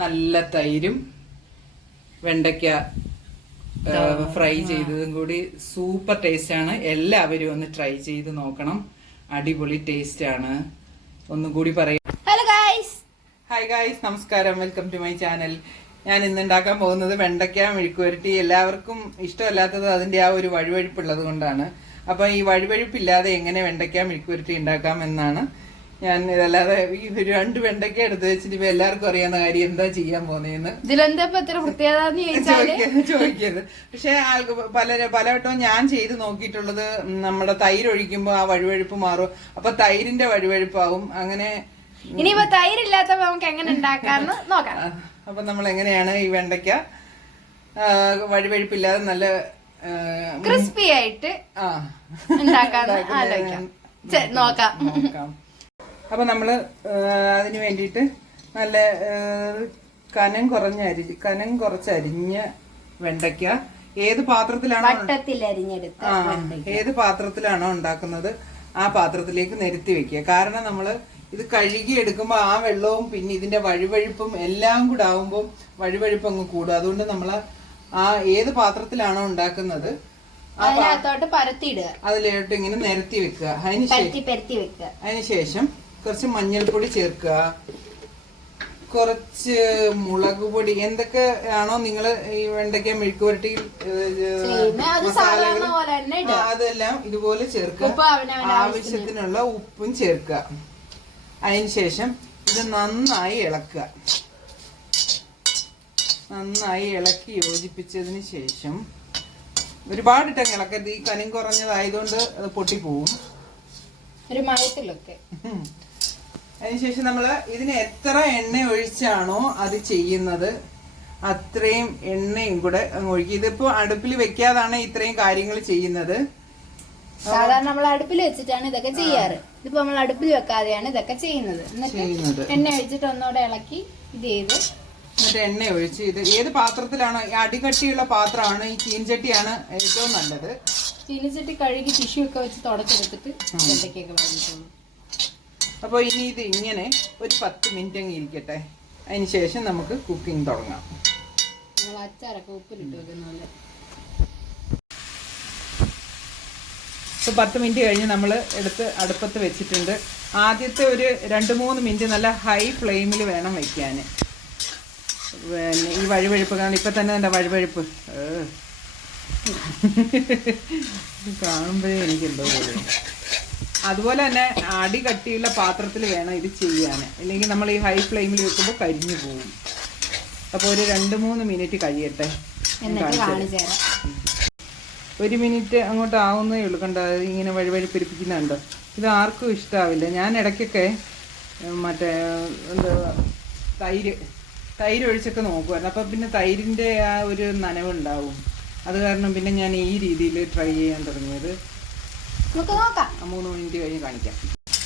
നല്ല തൈരും വെണ്ടയ്ക്ക ഫ്രൈ ചെയ്തതും കൂടി സൂപ്പർ ടേസ്റ്റ് ആണ്. എല്ലാവരും ഒന്ന് ട്രൈ ചെയ്ത് നോക്കണം. അടിപൊളി ടേസ്റ്റ് ആണ്. ഒന്നും കൂടി പറയാം. ഹായ് ഗായ്സ്, നമസ്കാരം. Welcome to my channel. ഞാൻ ഇന്ന് ഉണ്ടാക്കാൻ പോകുന്നത് വെണ്ടയ്ക്ക മെഴുക്കുവരട്ടി. എല്ലാവർക്കും ഇഷ്ടമല്ലാത്തത് അതിന്റെ ആ ഒരു വഴുവഴുപ്പുള്ളത് കൊണ്ടാണ്. അപ്പൊ ഈ വഴുവഴുപ്പില്ലാതെ എങ്ങനെ വെണ്ടയ്ക്ക മെഴുക്കുവരട്ടി ഉണ്ടാക്കാം എന്നാണ് ഞാൻ. ഇതല്ലാതെ ഈ 2 വെണ്ടയ്ക്ക എടുത്ത് വെച്ചിട്ട് ഇപ്പൊ എല്ലാവർക്കും അറിയാവുന്ന കാര്യം എന്താ ചെയ്യാൻ പോകുന്നതെന്ന് ചോദിക്കരുത്. പക്ഷെ പലവട്ടവും ഞാൻ ചെയ്ത് നോക്കിയിട്ടുള്ളത് നമ്മുടെ തൈര് ഒഴിക്കുമ്പോ ആ വഴുവഴുപ്പ് മാറും. അപ്പൊ തൈരിന്റെ വഴുവഴുപ്പാവും. അങ്ങനെ ഇനിയിപ്പോ തൈരില്ലാത്ത നമുക്ക് എങ്ങനെ ഉണ്ടാക്കാന്ന് നോക്കാം. അപ്പൊ നമ്മൾ എങ്ങനെയാണ് ഈ വെണ്ടയ്ക്ക വഴുവഴുപ്പില്ലാതെ നല്ല ക്രിസ്പി ആയിട്ട് നോക്കാം. അപ്പൊ നമ്മള് അതിന് വേണ്ടിയിട്ട് നല്ല കനം കുറച്ചരിഞ്ഞ വെണ്ടയ്ക്ക ഏത് പാത്രത്തിലാണോ ഉണ്ടാക്കുന്നത് ആ പാത്രത്തിലേക്ക് നിരത്തി വെക്കുക. കാരണം നമ്മള് ഇത് കഴുകി എടുക്കുമ്പോ ആ വെള്ളവും പിന്നെ ഇതിന്റെ വഴുവഴുപ്പും എല്ലാം കൂടെ ആവുമ്പോൾ വഴുവഴുപ്പ് അങ്ങ് കൂടും. അതുകൊണ്ട് നമ്മള് ആ ഏത് പാത്രത്തിലാണോ ഉണ്ടാക്കുന്നത് അതിലോട്ട് ഇങ്ങനെ നിരത്തി വെക്കുക. അതിനുശേഷം കുറച്ച് മഞ്ഞൾപ്പൊടി ചേർക്കുക, കുറച്ച് മുളക് പൊടി, എന്തൊക്കെ ആണോ നിങ്ങള് ഈ വെണ്ടയ്ക്ക മെഴുക്കുവരട്ടി മസാലകൾ അതെല്ലാം ഇതുപോലെ ചേർക്കുക. ആവശ്യത്തിനുള്ള ഉപ്പും ചേർക്കുക. അതിനുശേഷം ഇത് നന്നായി ഇളക്കി യോജിപ്പിച്ചതിന് ശേഷം ഒരുപാടിട്ടങ്ങ് ഇളക്കരുത്. ഈ കനം കുറഞ്ഞതായതുകൊണ്ട് അത് പൊട്ടിപ്പോവും ഒരു മയത്തിലൊക്കെ. അതിനുശേഷം നമ്മള് ഇതിന് എത്ര എണ്ണ ഒഴിച്ചാണോ അത് ചെയ്യുന്നത് അത്രയും എണ്ണയും കൂടെ അങ്ങ് ഒഴിക്കുക. ഇതിപ്പോ അടുപ്പിൽ വെക്കാതാണ് ഇത്രയും കാര്യങ്ങൾ ചെയ്യുന്നത്. സാധാരണ നമ്മൾ അടുപ്പിൽ വെച്ചിട്ടാണ് ഇതൊക്കെ ചെയ്യാറ്. ഇതിപ്പോ നമ്മൾ അടുപ്പിൽ വെക്കാതെയാണ് ഇതൊക്കെ ചെയ്യുന്നത്. എണ്ണ ഒഴിച്ചിട്ട് ഒന്നുകൂടെ ഇളക്കി ഇത് ചെയ്ത് എന്നിട്ട് എണ്ണ ഒഴിച്ച് ഇത് ഏത് പാത്രത്തിലാണോ, അടികട്ടിയുള്ള പാത്രമാണ് ഈ ചീൻചട്ടിയാണ് ഏറ്റവും നല്ലത്. ചീനിച്ചട്ടി കഴുകി ടിഷ്യൂ ഒക്കെ വെച്ച് തുടച്ചെടുത്തിട്ട് വെണ്ടയ്ക്കൊക്കെ വാങ്ങിച്ചോളൂ. അപ്പോൾ ഇനി ഇത് ഇങ്ങനെ ഒരു 10 മിനിറ്റ് അങ്ങ് ഇരിക്കട്ടെ. അതിന് ശേഷം നമുക്ക് കുക്കിംഗ് തുടങ്ങാം. നമ്മൾ അച്ചാറൊക്കെ ഉപ്പിലിട്ട് വെക്കുന്ന പോലെ. ഇപ്പോൾ 10 മിനിറ്റ് കഴിഞ്ഞ് നമ്മൾ എടുത്ത് അടുപ്പത്ത് വെച്ചിട്ടുണ്ട്. ആദ്യത്തെ ഒരു 2-3 മിനിറ്റ് നല്ല ഹൈ ഫ്ലെയിമിൽ വേണം വയ്ക്കാൻ. പിന്നെ ഈ വഴുവഴുപ്പ് കാരണം ഇപ്പം തന്നെ എൻ്റെ വഴുവഴുപ്പ് കാണുമ്പോഴേ എനിക്കെന്തോ പോലെ. അതുപോലെ തന്നെ അടി കട്ടിയുള്ള പാത്രത്തിൽ വേണം ഇത് ചെയ്യാൻ, ഇല്ലെങ്കിൽ നമ്മൾ ഈ ഹൈ ഫ്ലെയിമിൽ വെക്കുമ്പോൾ കരിഞ്ഞു പോകും. അപ്പോൾ ഒരു 2-3 മിനിറ്റ് കഴിയട്ടെ. 1 മിനിറ്റ് അങ്ങോട്ട് ആവുന്നേ ഉള്ളൂ. കണ്ടോ ഇങ്ങനെ വഴുവഴുപ്പിരിപ്പിക്കുന്നുണ്ടോ? ഇത് ആർക്കും ഇഷ്ടാവില്ല. ഞാൻ ഇടയ്ക്കൊക്കെ മറ്റേ എന്താ തൈര് ഒഴിച്ചൊക്കെ നോക്കുമായിരുന്നു. അപ്പം പിന്നെ തൈരിൻ്റെ ആ ഒരു നനവുണ്ടാവും. അത് കാരണം പിന്നെ ഞാൻ ഈ രീതിയിൽ ട്രൈ ചെയ്യാൻ തുടങ്ങിയത്. 3 മിനിറ്റ് കഴിഞ്ഞ് കാണിക്കാം.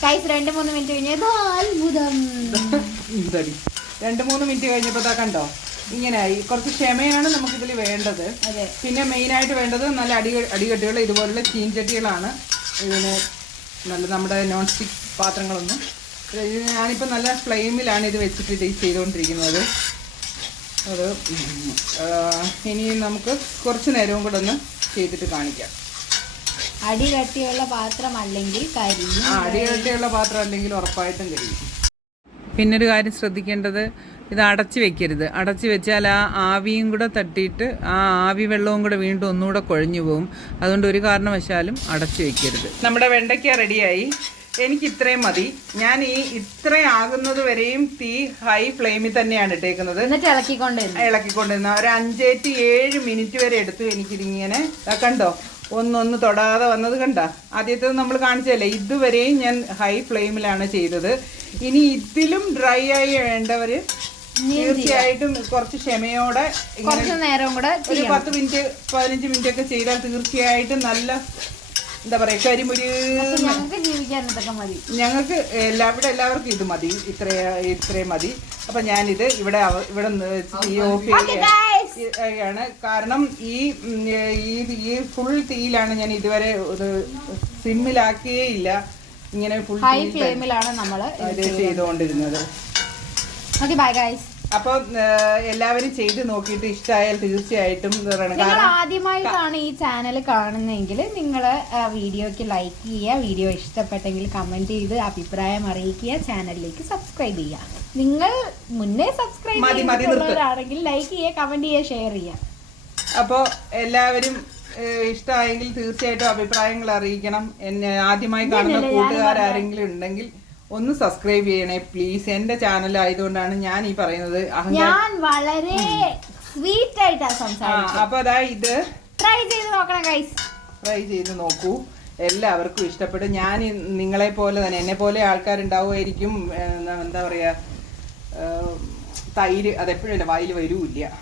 2-3 മിനിറ്റ് ഇതടി 2-3 മിനിറ്റ് കഴിഞ്ഞപ്പോൾ കണ്ടോ ഇങ്ങനെയായി. കുറച്ച് ക്ഷമയാണ് നമുക്കിതിൽ വേണ്ടത്. പിന്നെ മെയിനായിട്ട് വേണ്ടത് നല്ല അടികട്ടിയുള്ള ഇതുപോലുള്ള ചീൻചട്ടികളാണ്. ഇതിന് നല്ല നമ്മുടെ നോൺ സ്റ്റിക്ക് പാത്രങ്ങളൊന്നും. ഞാനിപ്പോൾ നല്ല ഫ്ലെയിമിലാണ് ഇത് വെച്ചിട്ട് ഇത് ചെയ്തുകൊണ്ടിരിക്കുന്നത്. അത് ഇനി നമുക്ക് കുറച്ച് നേരവും കൂടെ ഒന്ന് ചെയ്തിട്ട് കാണിക്കാം. അടികട്ടിയുള്ള പാത്രം അല്ലെങ്കിൽ അടികട്ടിയുള്ള പാത്രം അല്ലെങ്കിൽ ഉറപ്പായിട്ടും കരിയും. പിന്നൊരു കാര്യം ശ്രദ്ധിക്കേണ്ടത്, ഇത് അടച്ചു വെക്കരുത്. അടച്ചു വെച്ചാൽ ആ ആവിയും കൂടെ തട്ടിയിട്ട് ആ ആവി വെള്ളവും കൂടെ വീണ്ടും ഒന്നുകൂടെ കുഴഞ്ഞു പോകും. അതുകൊണ്ട് ഒരു കാരണവശാലും അടച്ചു വെക്കരുത്. നമ്മുടെ വെണ്ടയ്ക്ക റെഡിയായി. എനിക്ക് ഇത്രയും മതി. ഞാൻ ഈ ഇത്രയും ആകുന്നത് വരെയും തീ ഹൈ ഫ്ലെയിമിൽ തന്നെയാണ് ഇട്ടേക്കുന്നത്. ഇളക്കിക്കൊണ്ടിരുന്ന ഒരു 5-7 മിനിറ്റ് വരെ എടുത്തു എനിക്കിതിങ്ങനെ. കണ്ടോ ഒന്നൊന്ന് തൊടാതെ വന്നത് കണ്ട. ആദ്യത്തെ നമ്മൾ കാണിച്ചല്ലേ, ഇതുവരെയും ഞാൻ ഹൈ ഫ്ലെയിമിലാണ് ചെയ്തത്. ഇനി ഇതിലും ഡ്രൈ ആയി വേണ്ടവര് തീർച്ചയായിട്ടും കുറച്ച് ക്ഷമയോടെ ഒരു 10 മിനിറ്റ് 15 മിനിറ്റ് ഒക്കെ ചെയ്താൽ തീർച്ചയായിട്ടും നല്ല എന്താ പറയാ കരിമുരി. ഞങ്ങൾക്ക് എല്ലാവർക്കും ഇത് മതി, ഇത്രയും മതി. അപ്പൊ ഞാനിത് ഇവിടെ ഓഫ് ചെയ്യുകയാണ്. കാരണം ഈ ഫുൾ തീയിലാണ് ഞാൻ ഇതുവരെ സിമ്മിലാക്കിയേ ഇല്ല. ഇങ്ങനെ ഫുൾ ഹൈ ഫ്ലെയിമിലാണ് നമ്മൾ ഇത് ചെയ്തുകൊണ്ടിരുന്നത്. Okay, bye guys. അപ്പൊ എല്ലാവരും ചെയ്ത് നോക്കിയിട്ട് ഇഷ്ടമായാൽ തീർച്ചയായിട്ടും നിങ്ങൾ ആദ്യമായിട്ടാണ് ഈ ചാനൽ കാണുന്നതെങ്കിൽ നിങ്ങൾ വീഡിയോക്ക് ലൈക്ക് ചെയ്യുക, വീഡിയോ ഇഷ്ടപ്പെട്ടെങ്കിൽ കമന്റ് ചെയ്ത് അഭിപ്രായം അറിയിക്കുക, ചാനലിലേക്ക് സബ്സ്ക്രൈബ് ചെയ്യുക. നിങ്ങൾ മുന്നേ സബ്സ്ക്രൈബ് ചെയ്തിട്ടുള്ളവരാണെങ്കിൽ ലൈക്ക് ചെയ്യുക, കമന്റ് ചെയ്യുക, ഷെയർ ചെയ്യുക. അപ്പോ എല്ലാവരും ഇഷ്ടമായെങ്കിൽ തീർച്ചയായിട്ടും അഭിപ്രായങ്ങൾ അറിയിക്കണം. എന്നെ ആദ്യമായി കാണുന്ന കൂട്ടുകാരെങ്കിലും ഉണ്ടെങ്കിൽ ഒന്ന് സബ്സ്ക്രൈബ് ചെയ്യണേ പ്ലീസ്. എന്റെ ചാനൽ ആയതുകൊണ്ടാണ് ഞാൻ ഈ പറയുന്നത്. ഞാൻ വളരെ സ്വീറ്റ് ആയിട്ടാണ് സംസാരിച്ചത്. അപ്പൊ അതാ ഇത് ട്രൈ ചെയ്ത് നോക്കണം ഗൈസ്. ട്രൈ ചെയ്ത് നോക്കൂ, എല്ലാവർക്കും ഇഷ്ടപ്പെടും. ഞാൻ നിങ്ങളെ പോലെ തന്നെ എന്നെ പോലെ ആൾക്കാരുണ്ടാവുമായിരിക്കും. എന്താ പറയാ, തൈര് അതെപ്പോഴല്ല വായിൽ വരൂല്ല.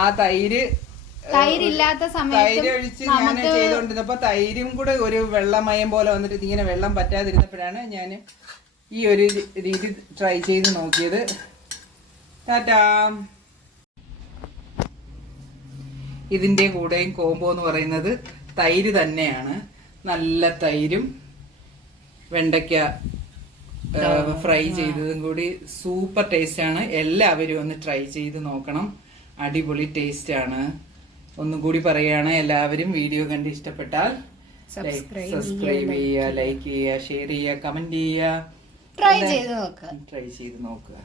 ആ തൈരില്ലാത്ത തൈര് ഒഴിച്ച് ഞാൻ ചെയ്തോണ്ടിരുന്നപ്പോ തൈരും കൂടെ ഒരു വെള്ളമയം പോലെ വന്നിട്ട് ഇങ്ങനെ വെള്ളം പറ്റാതിരുന്നപ്പോഴാണ് ഞാൻ ഈ ഒരു രീതി ട്രൈ ചെയ്ത് നോക്കിയത്. ടാറ്റാ. ഇതിന്റെ കൂടെയും കോംബോ എന്ന് പറയുന്നത് തൈര് തന്നെയാണ്. നല്ല തൈരും വെണ്ടയ്ക്ക ഫ്രൈ ചെയ്തതും കൂടി സൂപ്പർ ടേസ്റ്റ് ആണ്. എല്ലാവരും ഒന്ന് ട്രൈ ചെയ്ത് നോക്കണം, അടിപൊളി ടേസ്റ്റ് ആണ്. ഒന്നും കൂടി പറയുകയാണ്, എല്ലാവരും വീഡിയോ കണ്ട് ഇഷ്ടപ്പെട്ടാൽ സബ്സ്ക്രൈബ് ചെയ്യുക, ലൈക്ക് ചെയ്യുക, ഷെയർ ചെയ്യുക, കമന്റ് ചെയ്യുക, ട്രൈ ചെയ്ത് നോക്കുക.